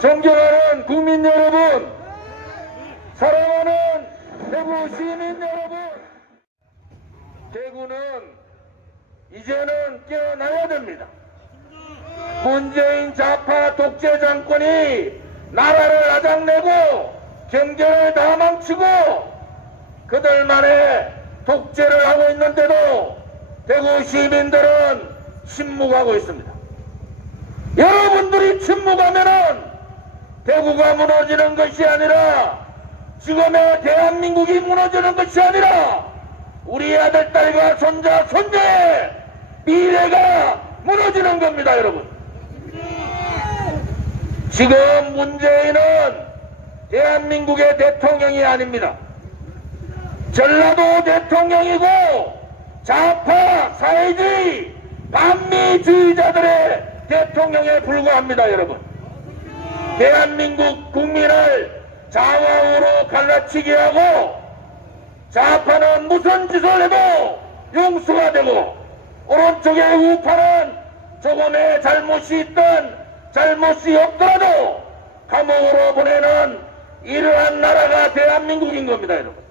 존경하는 국민 여러분, 사랑하는 대구 시민 여러분, 대구는 이제는 깨어나야 됩니다. 문재인 좌파 독재 정권이 나라를 아작내고 경제를 다 망치고 그들만의 독재를 하고 있는데도 대구 시민들은 침묵하고 있습니다. 여러분들이 침묵하면은 대구가 무너지는 것이 아니라 지금의 대한민국이 무너지는 것이 아니라 우리 아들, 딸과 손자, 손녀의 미래가 무너지는 겁니다, 여러분. 지금 문재인은 대한민국의 대통령이 아닙니다. 전라도 대통령이고 좌파 사회주의 반미주의자들의 대통령에 불과합니다, 여러분. 대한민국 국민을 좌우로 갈라치게 하고 좌파는 무슨 짓을 해도 용서가 되고 오른쪽에 우파는 조금의 잘못이 있든 잘못이 없더라도 감옥으로 보내는 이러한 나라가 대한민국인 겁니다, 여러분.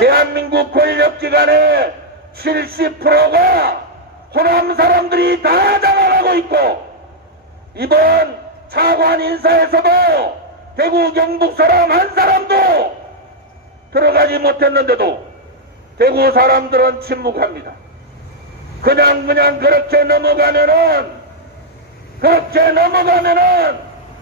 대한민국 권력기관의 70%가 호남 사람들이 다 장악하고 있고 이번 차관 인사에서도 대구 경북 사람 한 사람도 들어가지 못했는데도 대구 사람들은 침묵합니다. 그냥 그렇게 넘어가면은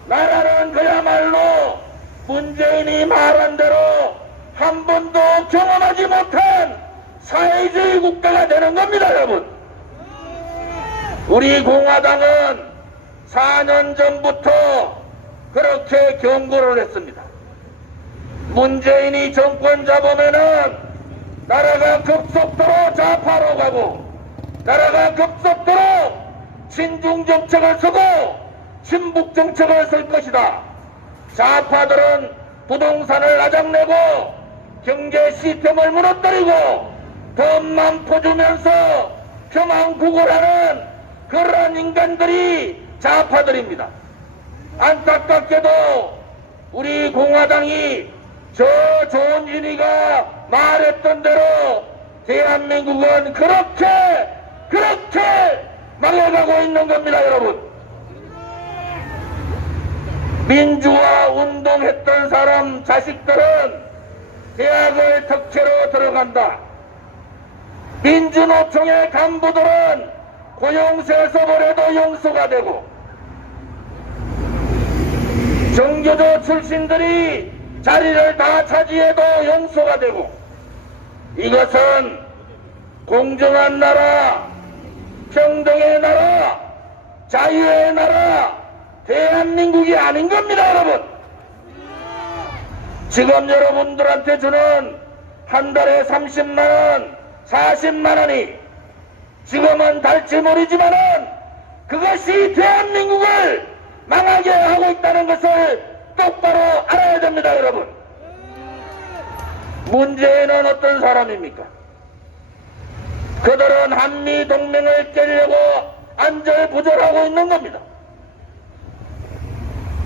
나라는 그야말로 문재인이 말한 대로 한 번도 경험하지 못한 사회주의 국가가 되는 겁니다, 여러분. 우리 공화당은 4년 전부터 그렇게 경고를 했습니다. 문재인이 정권 잡으면은 나라가 급속도로 좌파로 가고 나라가 급속도로 친중 정책을 쓰고 친북 정책을 쓸 것이다. 좌파들은 부동산을 아작내고 경제 시스템을 무너뜨리고 돈만 퍼주면서 표만 구걸하는 그런 인간들이 좌파들입니다. 안타깝게도 우리 공화당이 저 조은진이가 말했던 대로 대한민국은 그렇게 망해가고 있는 겁니다, 여러분. 민주화 운동했던 사람 자식들은 대학을 특채로 들어간다. 민주노총의 간부들은 고용세서 벌에도 용서가 되고 정교조 출신들이 자리를 다 차지해도 용서가 되고 이것은 공정한 나라, 평등의 나라, 자유의 나라, 대한민국이 아닌 겁니다, 여러분. 지금 여러분들한테 주는 한 달에 30만원, 40만원이 지금은 달지 모르지만은 그것이 대한민국을 망하게 하고 있다는 것을 똑바로 알아야 됩니다, 여러분. 문재인은 어떤 사람입니까? 그들은 한미동맹을 깨려고 안절부절하고 있는 겁니다.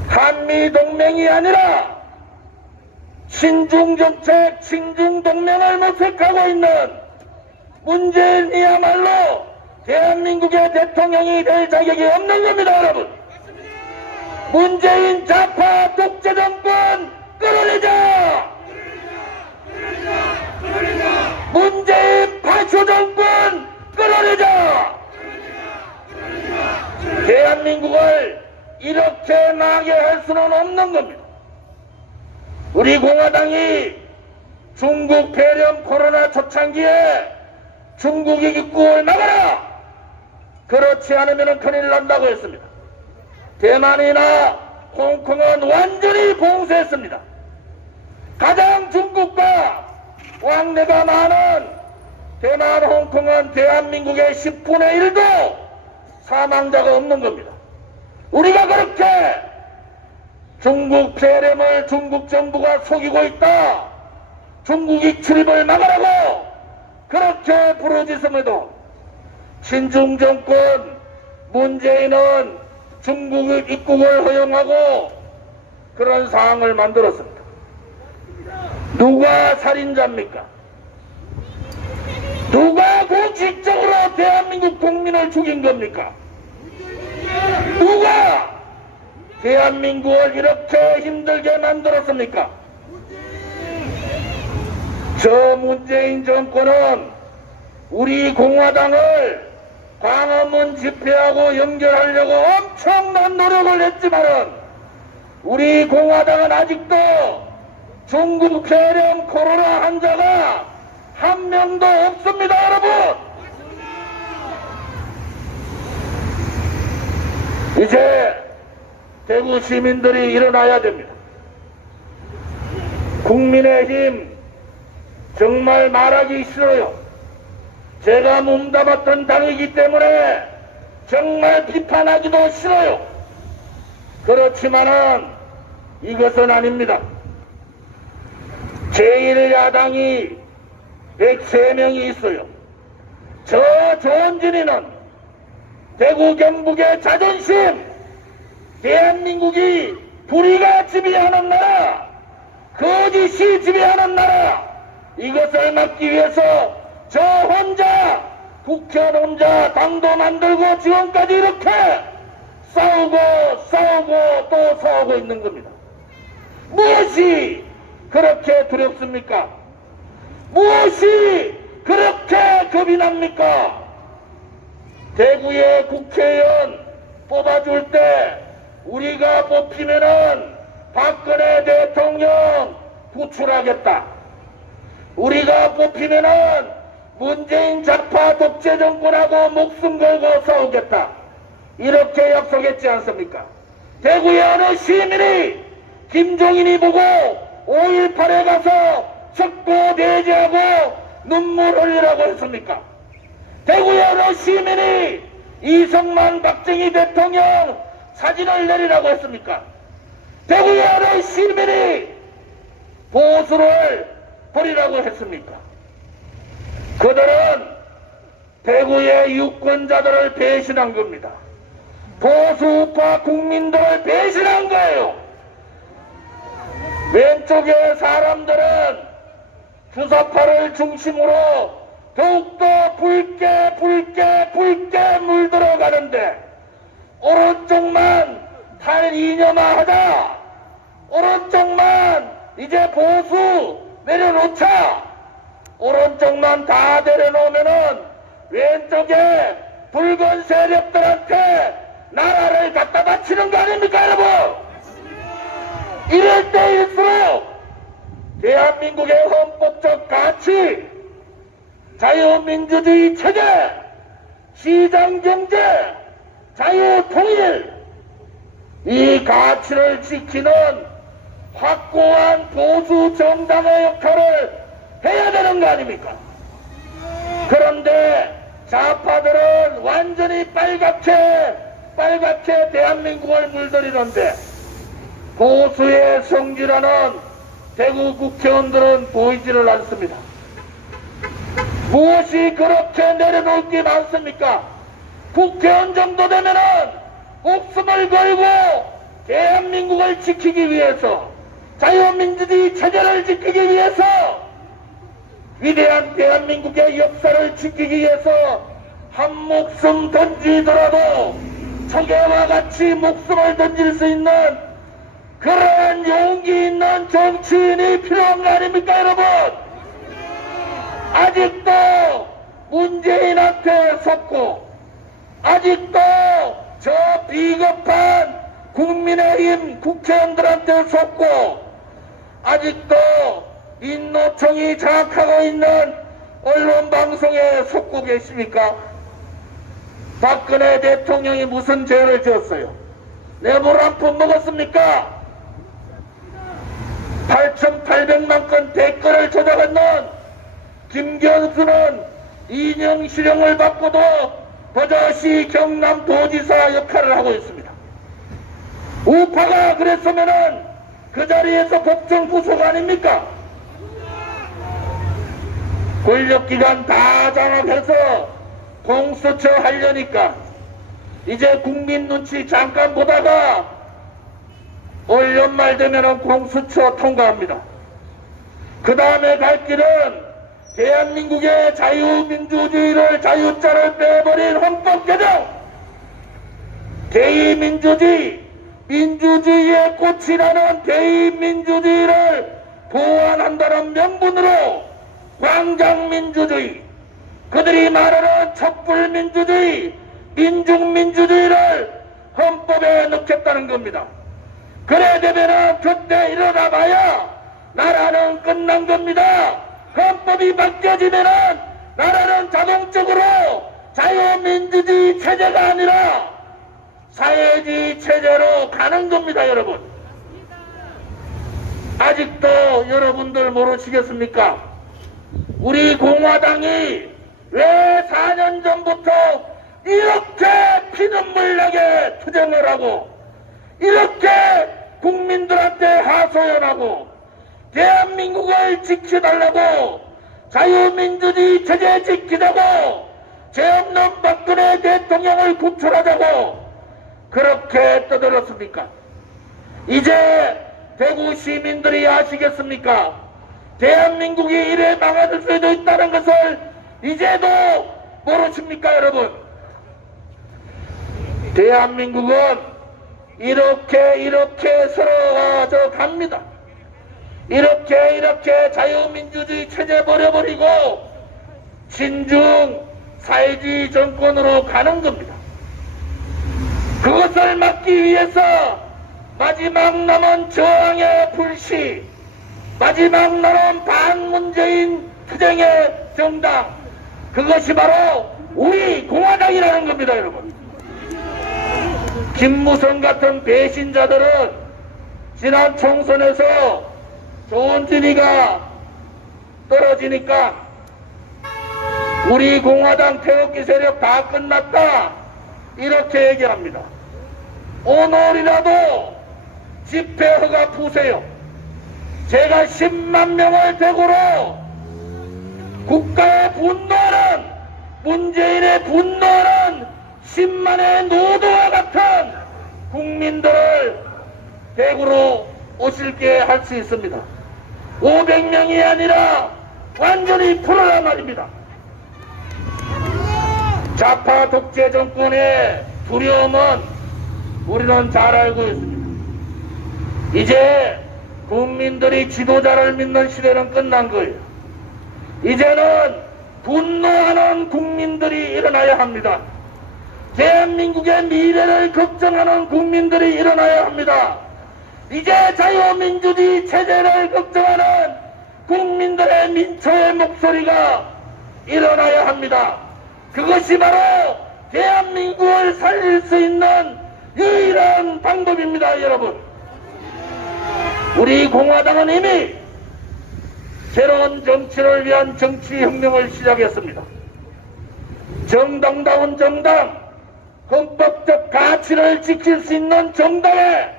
한미동맹이 아니라 친중정책, 친중동맹을 모색하고 있는 문재인이야말로 대한민국의 대통령이 될 자격이 없는 겁니다, 여러분. 문재인 좌파 독재정권 끌어내자! 문재인 파쇼정권 끌어내자! 대한민국을 이렇게 망하게 할 수는 없는 겁니다. 우리 공화당이 중국 폐렴 코로나 초창기에 중국이 입국을 막아라! 그렇지 않으면 큰일 난다고 했습니다. 대만이나 홍콩은 완전히 봉쇄했습니다. 가장 중국과 왕래가 많은 대만, 홍콩은 대한민국의 10분의 1도 사망자가 없는 겁니다. 우리가 그렇게 중국 폐렴을 중국 정부가 속이고 있다. 중국이 출입을 막으라고 그렇게 부르짖음에도 친중정권 문재인은 중국 입국을 허용하고 그런 상황을 만들었습니다. 누가 살인자입니까? 누가 공식적으로 대한민국 국민을 죽인 겁니까? 누가 대한민국을 이렇게 힘들게 만들었습니까? 저 문재인 정권은 우리 공화당을 광화문 집회하고 연결하려고 엄청난 노력을 했지만은 우리 공화당은 아직도 중국 폐렴 코로나 환자가 한 명도 없습니다, 여러분. 이제 대구 시민들이 일어나야 됩니다. 국민의힘 정말 말하기 싫어요. 제가 몸담았던 당이기 때문에 정말 비판하기도 싫어요. 그렇지만은 이것은 아닙니다. 제1야당이 103명이 있어요. 저 조원진이는 대구 경북의 자존심, 대한민국이 불의가 지배하는 나라, 거짓이 지배하는 나라, 이것을 막기 위해서 저 혼자 국회의원 혼자 당도 만들고 지금까지 이렇게 싸우고 또 싸우고 있는 겁니다. 무엇이 그렇게 두렵습니까? 무엇이 그렇게 겁이 납니까? 대구의 국회의원 뽑아줄 때 우리가 뽑히면은 박근혜 대통령 구출하겠다. 우리가 뽑히면은 문재인 좌파 독재 정권하고 목숨 걸고 싸우겠다. 이렇게 약속했지 않습니까? 대구의 어느 시민이 김종인이 보고 5.18에 가서 척도 대지하고 눈물 흘리라고 했습니까? 대구의 어느 시민이 이승만 박정희 대통령 사진을 내리라고 했습니까? 대구의 어느 시민이 보수를 버리라고 했습니까? 그들은 대구의 유권자들을 배신한 겁니다. 보수우파 국민들을 배신한 거예요. 왼쪽의 사람들은 주사파를 중심으로 더욱더 붉게 물들어가는데 오른쪽만 탈이념화하자, 오른쪽만 이제 보수 내려놓자, 오른쪽만 다 내려놓으면은 왼쪽에 붉은 세력들한테 나라를 갖다 바치는 거 아닙니까, 여러분? 이럴 때일수록 대한민국의 헌법적 가치, 자유민주주의 체제, 시장경제, 자유통일, 이 가치를 지키는 확고한 보수 정당의 역할을 해야 되는 거 아닙니까? 그런데 좌파들은 완전히 빨갛게 대한민국을 물들이는데 보수의 성질하는 대구 국회의원들은 보이지를 않습니다. 무엇이 그렇게 내려놓을 게 많습니까? 국회의원 정도 되면은 목숨을 걸고 대한민국을 지키기 위해서, 자유민주주의 체제를 지키기 위해서, 위대한 대한민국의 역사를 지키기 위해서 한 목숨 던지더라도 적애와 같이 목숨을 던질 수 있는 그런 용기 있는 정치인이 필요한 거 아닙니까, 여러분? 아직도 문재인한테 속고, 아직도 저 비겁한 국민의힘 국회의원들한테 속고, 아직도 민노총이 장악하고 있는 언론방송에 속고 계십니까? 박근혜 대통령이 무슨 죄를 지었어요? 뇌물 한 푼 먹었습니까? 8,800만 건 댓글을 조작했는 김경수는 인형실형을 받고도 버젓이 경남도지사 역할을 하고 있습니다. 우파가 그랬으면은 그 자리에서 법정 구속 아닙니까? 권력기관 다 장악해서 공수처 하려니까 이제 국민 눈치 잠깐 보다가 올 연말 되면은 공수처 통과합니다. 그 다음에 갈 길은 대한민국의 자유민주주의를 자유자를 빼버린 헌법 개정, 대의민주주의, 민주주의의 꽃이라는 대의민주주의를 보완한다는 명분으로 광장민주주의, 그들이 말하는 촛불민주주의, 민중민주주의를 헌법에 넣겠다는 겁니다. 그래 되면은 그때 일어나 봐야 나라는 끝난 겁니다. 헌법이 바뀌어지면은 나라는 자동적으로 자유민주주의 체제가 아니라 사회주의 체제로 가는 겁니다, 여러분. 아직도 여러분들 모르시겠습니까? 우리 공화당이 왜 4년 전부터 이렇게 피눈물 나게 투쟁을 하고 이렇게 국민들한테 하소연하고 대한민국을 지켜달라고 자유민주주의 체제 지키자고 죄 없는 박근혜 대통령을 구출하자고 그렇게 떠들었습니까? 이제 대구 시민들이 아시겠습니까? 대한민국이 이래 망할 수도 있다는 것을 이제도 모르십니까, 여러분? 대한민국은 이렇게 서러워져 갑니다. 이렇게 자유민주주의 체제 버려버리고 진중 사회주의 정권으로 가는 겁니다. 그것을 막기 위해서 마지막 남은 저항의 불씨, 마지막 남은 반문재인 투쟁의 정당, 그것이 바로 우리 공화당이라는 겁니다, 여러분. 김무성 같은 배신자들은 지난 총선에서 조은진이가 떨어지니까 우리 공화당 태극기 세력 다 끝났다 이렇게 얘기합니다. 오늘이라도 집회 허가 푸세요. 제가 10만 명을 대구로 국가의 분노는, 문재인의 분노는 10만의 노도와 같은 국민들을 대구로 오실게 할 수 있습니다. 500명이 아니라 완전히 풀어라 말입니다. 좌파 독재 정권의 두려움은 우리는 잘 알고 있습니다. 이제 국민들이 지도자를 믿는 시대는 끝난 거예요. 이제는 분노하는 국민들이 일어나야 합니다. 대한민국의 미래를 걱정하는 국민들이 일어나야 합니다. 이제 자유민주주의 체제를 걱정하는 국민들의 민초의 목소리가 일어나야 합니다. 그것이 바로 대한민국을 살릴 수 있는 유일한 방법입니다, 여러분. 우리 공화당은 이미 새로운 정치를 위한 정치혁명을 시작했습니다. 정당다운 정당, 헌법적 가치를 지킬 수 있는 정당의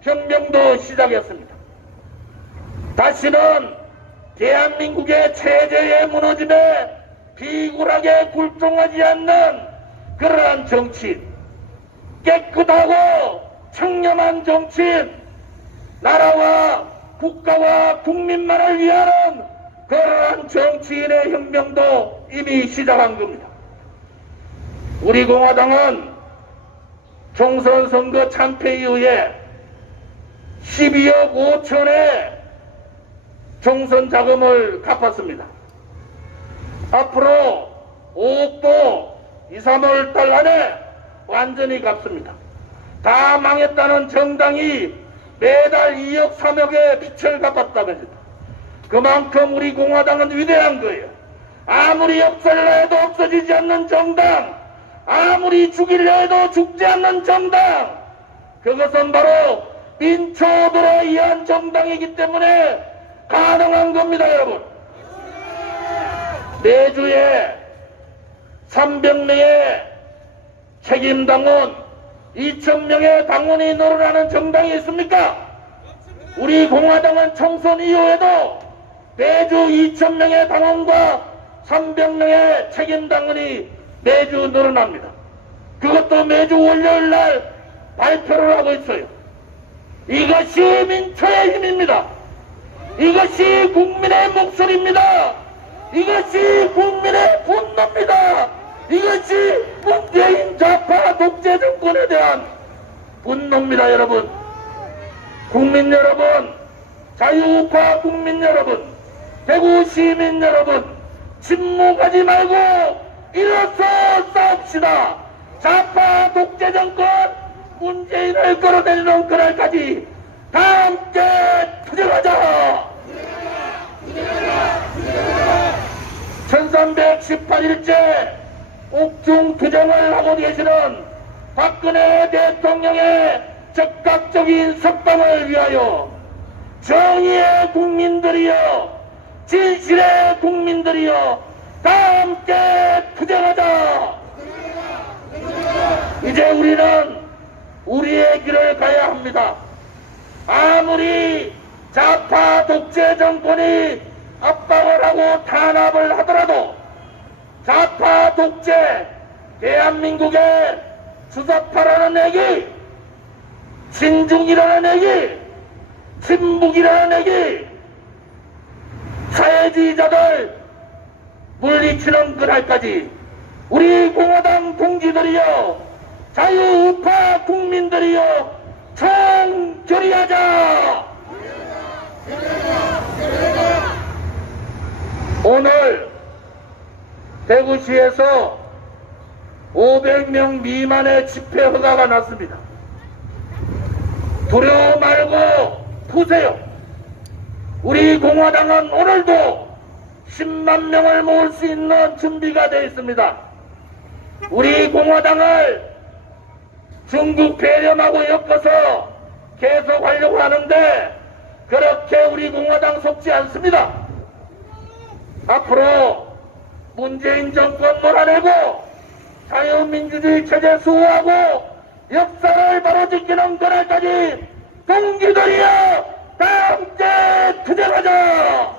혁명도 시작했습니다. 다시는 대한민국의 체제의 무너짐에 비굴하게 굴종하지 않는 그러한 정치인, 깨끗하고 청렴한 정치인, 나라와 국가와 국민만을 위하는 그러한 정치인의 혁명도 이미 시작한 겁니다. 우리 공화당은 총선 선거 참패 이후에 12억 5천의 총선 자금을 갚았습니다. 앞으로 5억도 2, 3월 달 안에 완전히 갚습니다. 다 망했다는 정당이 매달 2억 3억의 빚을 갚았다면서요. 그만큼 우리 공화당은 위대한 거예요. 아무리 없앨려 해도 없어지지 않는 정당, 아무리 죽이려 해도 죽지 않는 정당, 그것은 바로 민초들에 의한 정당이기 때문에 가능한 겁니다, 여러분. 내주에 300명의 책임당원, 2,000명의 당원이 늘어나는 정당이 있습니까? 우리 공화당은 총선 이후에도 매주 2,000명의 당원과 300명의 책임당원이 매주 늘어납니다. 그것도 매주 월요일 날 발표를 하고 있어요. 이것이 민초의 힘입니다. 이것이 국민의 목소리입니다. 이것이 국민의 분노입니다. 이것이 문재인 좌파 독재 정권에 대한 분노입니다. 여러분, 국민 여러분, 자유우파 국민 여러분, 대구 시민 여러분, 침묵하지 말고 일어서 싸웁시다. 좌파 독재 정권 문재인을 끌어내리는 그날까지 다 함께 투쟁하자. 1318일째 옥중 투쟁을 하고 계시는 박근혜 대통령의 적극적인 석방을 위하여 정의의 국민들이여, 진실의 국민들이여, 다 함께 투쟁하자. 이제 우리는 우리의 길을 가야 합니다. 아무리 좌파 독재 정권이 압박을 하고 탄압을 하더라도 좌파 독재, 대한민국의 주사파라는 얘기, 친중이라는 얘기, 친북이라는 얘기, 사회주의자들 물리치는 그날까지 우리 공화당 동지들이여, 자유우파 국민들이여, 총결의하자. 오늘 대구시에서 500명 미만의 집회 허가가 났습니다. 두려워 말고 푸세요. 우리 공화당은 오늘도 10만 명을 모을 수 있는 준비가 되어 있습니다. 우리 공화당을 중국 배렴하고 엮어서 계속 하려고 하는데 그렇게 우리 공화당 속지 않습니다. 앞으로 문재인 정권 몰아내고 자유민주주의 체제 수호하고 역사를 바로 지키는 그날까지 동지들이여, 다 함께 투쟁하자.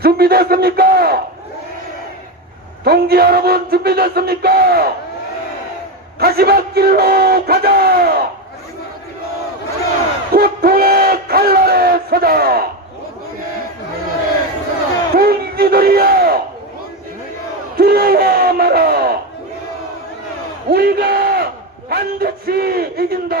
준비됐습니까? 동지 여러분, 준비됐습니까? 가시밭길로 가자. 고통의 칼날에 서자. 동지들이여, 두려워 마라. 우리가 반드시 이긴다.